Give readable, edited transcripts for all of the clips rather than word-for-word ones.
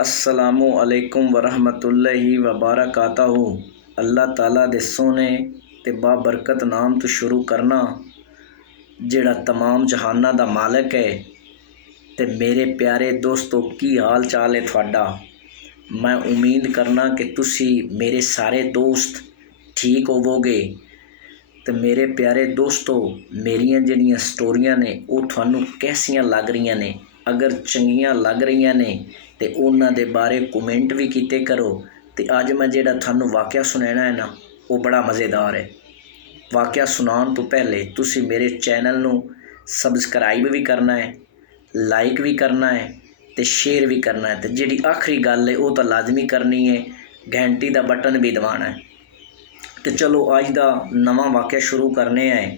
अस्सलामु अलैकुम वरहमतुल्लाहि वबरकातहू। अल्लाह ताला दे सोने ते बाबरकत नाम तो शुरू करना जिहड़ा तमाम जहाना दा मालिक है। ते मेरे प्यारे दोस्तों, की हाल चाल है थोड़ा। मैं उम्मीद करना कि तुसी मेरे सारे दोस्त ठीक होवोगे। तो मेरे प्यारे दोस्तों, मेरियां जिहड़ियां स्टोरियां ने वो थानू कैसियां लग रही ने। अगर चंगियां लग रही ने तो उन्हां दे बारे कमेंट भी कीते करो। तो अज मैं जिहड़ा थानू वाकया सुनाना है ना, वो बड़ा मज़ेदार है। वाकया सुनाउण तो पहले तुसी मेरे चैनल नू सबसक्राइब भी करना है, लाइक भी करना है तो शेयर भी करना है। तो जिहड़ी आखिरी गल है वो तो लाजमी करनी है, घंटी का बटन भी दबाना है। तो चलो अज का नवा वाकया शुरू करने हैं।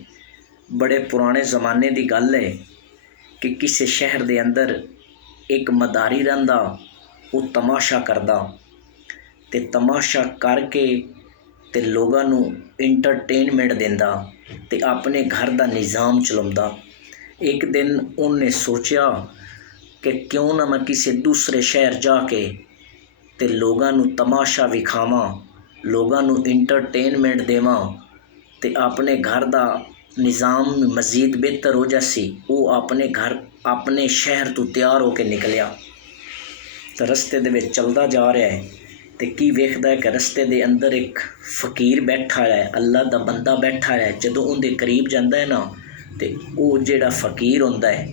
बड़े पुराने ज़माने की गल है कि किसी शहर के अंदर एक मदारी रहिंदा। वो तमाशा करदा ते तमाशा करके ते लोगां नू इंटरटेनमेंट देंदा ते अपने घर का निज़ाम चलाउंदा। एक दिन उन्हें सोचा कि क्यों ना मैं किसी दूसरे शहर जाके ते लोगां नू तमाशा विखावां, लोगां नू इंटरटेनमेंट देवां ते अपने घर का निज़ाम मज़ीद बेहतर हो जासी। वो अपने शहर तो तैयार होकर निकलिया। तो रस्ते दे विच चलदा जा रहा है तो की वेखदा है कि रस्ते दे अंदर एक फकीर बैठा है, अल्लाह दा बंदा बैठा है। जदों उनके करीब जाता है ना तो वो जिहड़ा फकीर होंदा है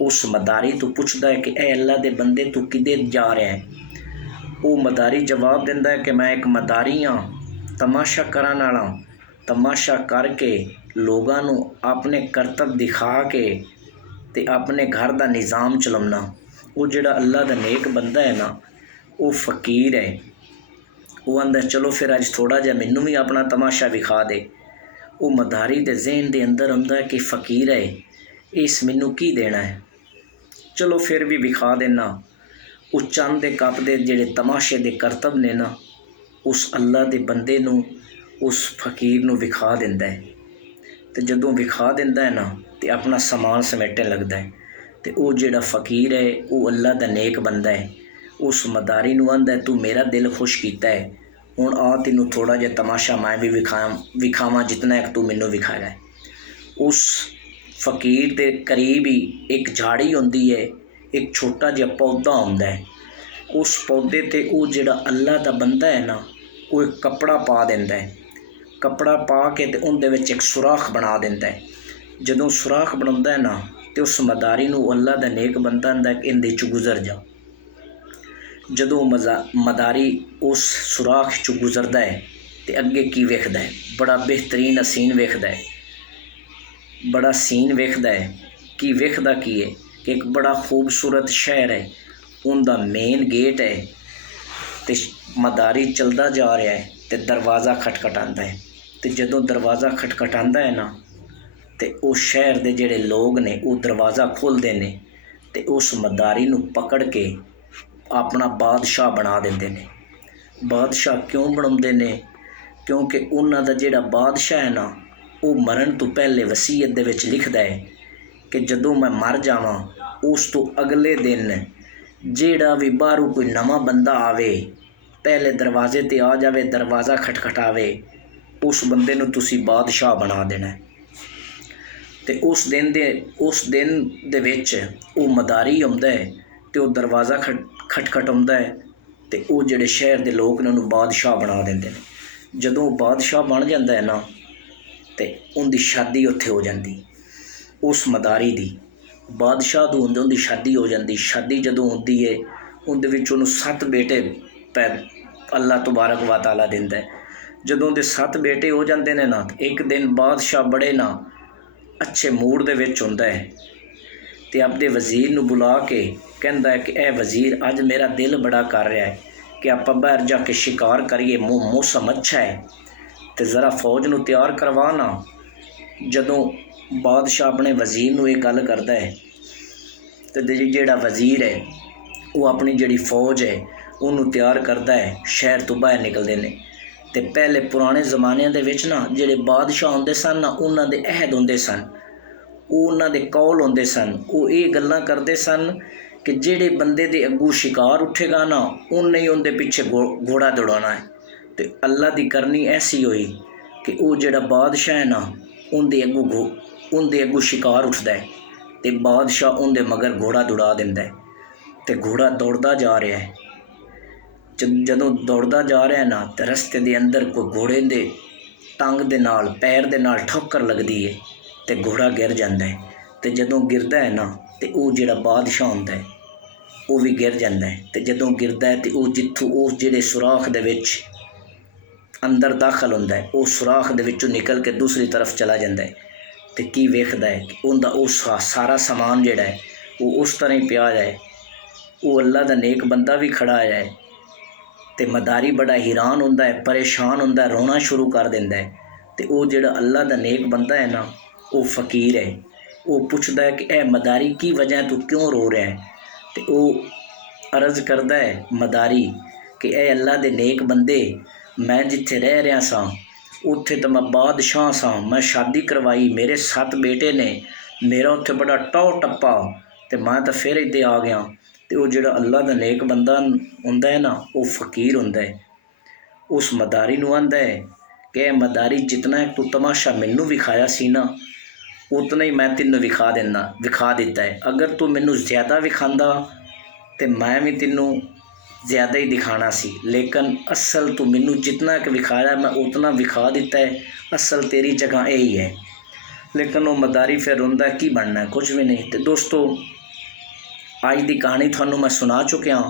उस मदारी तो पुछदा है कि ए अल्लाह दे बंदे तू किधे जा रहा है। वो मदारी जवाब दिंदा है कि मैं एक मदारी हाँ, तमाशा करन वाला। तमाशा करके लोगां नू अपने करतब दिखा के ते अपने घर का निज़ाम चलाउणा। वो जिहड़ा अल्लाह दा नेक बंदा है ना, वो फकीर है। वो आंदा चलो फिर अज थोड़ा जिहा मैनू भी अपना तमाशा विखा दे। वो मदारी दे ज़हन दे अंदर आंदा है कि फकीर है, इस मैनू की देना है, चलो फिर भी विखा देना। वो चंद दे कप दे जिहड़े तमाशे दे करतब ने ना, उस अल्लाह दे बंदे नू उस फकीर नू विखा दिंदा है। तो जदों विखा दिंदा है ना तो अपना समान समेटन लगता है। तो वो जिहड़ा फकीर है वो अल्लाह दा नेक बंदा है। उस मदारी नू आंदा है तू मेरा दिल खुश कीता है, हुण आ तैनूं थोड़ा जिहा तमाशा मैं भी विखावां जितना एक तू मैनू विखाया है। उस फकीर के करीब ही एक झाड़ी होंदी है, एक छोटा जिहा पौधा होंदा है। उस पौधे ते वो जिहड़ा अल्लाह दा बंदा है ना, वो एक कपड़ा पा दिंदा है। कपड़ा पा के ते उहदे विच एक सुराख बना दिंदा है। जदों सुराख बनाउंदा है ना तो उस मदारी नू अल्लाह दा नेक बंदा आंदा कि इंदे चों गुजर जा। जदों मदारी उस सुराख चों गुजरदा है तो अगे की वेखदा है, बड़ा बेहतरीन हसीन वेखदा है। बड़ा सीन वेखदा है कि वेखदा की है कि एक बड़ा खूबसूरत शहर है, उनका मेन गेट है। तो मदारी चलदा जा रहा है तो दरवाज़ा खटखटांदा है। तो जदों दरवाज़ा खटखटांदा है ना तो उस शहर के जिहड़े लोग ने वो दरवाज़ा खोलते ने तो उस मदारी नू पकड़ के अपना बादशाह बना देंदे ने। बादशाह क्यों बनाउंदे ने? क्योंकि उन्हां दा जिहड़ा बादशाह है ना, वो मरण तो पहले वसीयत दे विच लिखदा है कि जदों मैं मर जावां उस तो अगले दिन जिहड़ा भी बाहरों कोई नवा बंदा आवे, पहले दरवाजे ते आ जावे, दरवाज़ा खटखटावे, उस बंदे नू तुसी बादशाह बना देना है। ते उस दिन दे विच वो मदारी आउंदा है तो दरवाज़ा खटखटाउंदा है तो वो जिहड़े शहर के लोग ने उन्होंने बादशाह बना देंदे ने। जदों बादशाह बन जाता है ना तो उनकी शादी उत्थे हो जाती। उस मदारी दी बादशाह तो उनकी शादी हो जाती। शादी जदों होंदी है उनदे विच उन्हूं 7 बेटे अल्लाह तबारक व तआला दिंदा है। जदों दे 7 बेटे हो जाते हैं ना, एक दिन बादशाह बड़े ना अच्छे मूड दे विच हुंदा है ते अपने वजीर नू बुला के कहंदा है कि ए वजीर, अज मेरा दिल बड़ा कर रहा है कि आपां बाहर जाके शिकार करिए, मौसम अच्छा है तो ज़रा फौज नू तैयार करवा ना। जदों बादशाह अपने वजीर नू ये गल करदा है तो जिहड़ा वजीर है वो अपनी जिहड़ी फौज है उन्होंने तैयार करता है, शहर तो बाहर निकलते हैं। तो पहले पुराने ज़माने दे विच ना जिहड़े बादशाह होंदे सन ना, उन्हां दे अहद होंदे सन, वो उन्हां दे कौल होंदे सन। वो ये गल्लां करदे सन कि ਜਿਹੜੇ ਬੰਦੇ ਦੇ ਅੱਗੂ ਸ਼ਿਕਾਰ ਉੱਠੇਗਾ ਨਾ ਉਹਨੇ ਹੀ ਉਹਦੇ ਪਿੱਛੇ ਘੋੜਾ ਦੌੜਾਉਣਾ ਹੈ। ਤੇ ਅੱਲਾ ਦੀ ਕਰਨੀ ਐਸੀ ਹੋਈ ਕਿ ਉਹ ਜਿਹੜਾ ਬਾਦਸ਼ਾਹ ਹੈ ਨਾ ਉਹਦੇ ਅੱਗੂ ਸ਼ਿਕਾਰ ਉੱਠਦਾ ਹੈ ਤੇ ਬਾਦਸ਼ਾਹ ਉਹਦੇ ਮਗਰ ਘੋੜਾ ਦੌੜਾ ਦਿੰਦਾ ਹੈ ਤੇ ਘੋੜਾ ਦੌੜਦਾ ਜਾ ਰਿਹਾ ਹੈ। ਜਦੋਂ ਦੌੜਦਾ ਜਾ ਰਿਹਾ ਨਾ ਤੇ ਰਸਤੇ ਦੇ ਅੰਦਰ ਕੋਈ ਘੋੜੇ ਦੇ ਟੰਗ ਦੇ ਨਾਲ ਪੈਰ ਦੇ ਨਾਲ ਠੋਕਰ ਲੱਗਦੀ ਹੈ ਤੇ ਘੋੜਾ ਗਿਰ ਜਾਂਦਾ ਹੈ। ਤੇ ਜਦੋਂ ਗਿਰਦਾ ਹੈ ਨਾ ਤੇ ਉਹ ਜਿਹੜਾ ਬਾਦਸ਼ਾਹ ਹੁੰਦਾ ਹੈ ਉਹ ਵੀ ਗਿਰ ਜਾਂਦਾ ਹੈ। ਤੇ ਜਦੋਂ ਗਿਰਦਾ ਹੈ ਤੇ ਉਹ ਜਿੱਥੋਂ ਉਸ ਜਿਹੜੇ ਸੁਰਾਖ ਦੇ ਵਿੱਚ ਅੰਦਰ ਦਾਖਲ ਹੁੰਦਾ ਹੈ ਉਹ ਸੁਰਾਖ ਦੇ ਵਿੱਚੋਂ ਨਿਕਲ ਕੇ ਦੂਸਰੀ ਤਰਫ ਚਲਾ ਜਾਂਦਾ ਹੈ। ਤੇ ਕੀ ਵੇਖਦਾ ਹੈ ਕਿ ਉਹਦਾ ਉਹ ਸਾਰਾ ਸਮਾਨ ਜਿਹੜਾ ਹੈ ਉਹ ਉਸ ਤਰ੍ਹਾਂ ਹੀ ਪਿਆ ਹੈ। ਉਹ ਅੱਲਾ ਦਾ ਨੇਕ ਬੰਦਾ ਵੀ ਖੜਾ ਹੈ ਤੇ ਮਦਾਰੀ ਬੜਾ ਹੈਰਾਨ ਹੁੰਦਾ ਹੈ, ਪਰੇਸ਼ਾਨ ਹੁੰਦਾ, ਰੋਣਾ ਸ਼ੁਰੂ ਕਰ ਦਿੰਦਾ ਹੈ। ਤੇ ਉਹ ਜਿਹੜਾ ਅੱਲਾ ਦਾ ਨੇਕ ਬੰਦਾ ਹੈ ਨਾ ਉਹ ਫਕੀਰ ਹੈ। ਉਹ ਪੁੱਛਦਾ ਹੈ ਕਿ ਇਹ ਮਦਾਰੀ ਕੀ ਵਜ੍ਹਾ ਤੂੰ ਕਿਉਂ ਰੋ ਰਿਹਾ ਹੈ? ਤੇ ਉਹ ਅਰਜ਼ ਕਰਦਾ ਹੈ ਮਦਾਰੀ ਕਿ ਇਹ ਅੱਲਾ ਦੇ ਨੇਕ ਬੰਦੇ, ਮੈਂ ਜਿੱਥੇ ਰਹਿ ਰਿਹਾ ਸਾਂ ਉੱਥੇ ਤਾਂ ਮੈਂ ਬਾਦਸ਼ਾਹ ਸਾਂ, ਮੈਂ ਸ਼ਾਦੀ ਕਰਵਾਈ, ਮੇਰੇ 7 ਬੇਟੇ ਨੇ, ਮੇਰਾ ਉੱਥੇ ਬੜਾ ਟੌਰ ਟੱਪਾ ਤੇ ਮੈਂ ਤਾਂ ਫਿਰ ਇੱਥੇ ਆ ਗਿਆ। ਤੇ ਉਹ ਜਿਹੜਾ ਅੱਲਾ ਦਾ ਨੇਕ ਬੰਦਾ ਹੁੰਦਾ ਹੈ ਨਾ ਉਹ ਫਕੀਰ ਹੁੰਦਾ ਹੈ। ਉਸ ਮਦਾਰੀ ਨੂੰ ਆਂਦਾ ਹੈ ਕਿ ਇਹ ਮਦਾਰੀ ਜਿਤਨਾ ਤੂੰ ਤਮਾਸ਼ਾ ਮੈਨੂੰ ਵਿਖਾਇਆ ਸੀ ਨਾ ਉਤਨਾ ਹੀ ਮੈਂ ਤੈਨੂੰ ਵਿਖਾ ਦਿੱਤਾ ਹੈ। ਅਗਰ ਤੂੰ ਮੈਨੂੰ ਜ਼ਿਆਦਾ ਵਿਖਾਉਂਦਾ ਤੇ ਮੈਂ ਵੀ ਤੈਨੂੰ ਜ਼ਿਆਦਾ ਹੀ ਦਿਖਾਣਾ ਸੀ, ਲੇਕਿਨ ਅਸਲ ਤੂੰ ਮੈਨੂੰ ਜਿਤਨਾ ਕਿ ਵਿਖਾਇਆ ਮੈਂ ਉਤਨਾ ਵਿਖਾ ਦਿੱਤਾ ਹੈ। ਅਸਲ ਤੇਰੀ ਜਗ੍ਹਾ ਇਹੀ ਹੈ। ਲੇਕਿਨ ਉਹ ਮਦਾਰੀ ਫਿਰ ਰੋਂਦਾ, ਕੀ ਬਣਨਾ, ਕੁਝ ਵੀ ਨਹੀਂ। ਤੇ ਦੋਸਤੋ, ਅੱਜ ਦੀ ਕਹਾਣੀ ਤੁਹਾਨੂੰ ਮੈਂ ਸੁਣਾ ਚੁੱਕਿਆ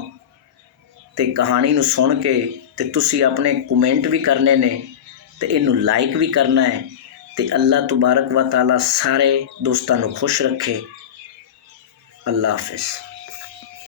ਤੇ ਕਹਾਣੀ ਨੂੰ ਸੁਣ ਕੇ ਤੇ ਤੁਸੀਂ ਆਪਣੇ ਕਮੈਂਟ ਵੀ ਕਰਨੇ ਨੇ ਤੇ ਇਹਨੂੰ ਲਾਈਕ ਵੀ ਕਰਨਾ ਹੈ। ਤੇ ਅੱਲਾ ਤਬਾਰਕ व ਤਾਲਾ ਸਾਰੇ ਦੋਸਤਾਂ ਨੂੰ ਖੁਸ਼ ਰੱਖੇ। ਅੱਲਾ ਹਾਫਿਜ਼।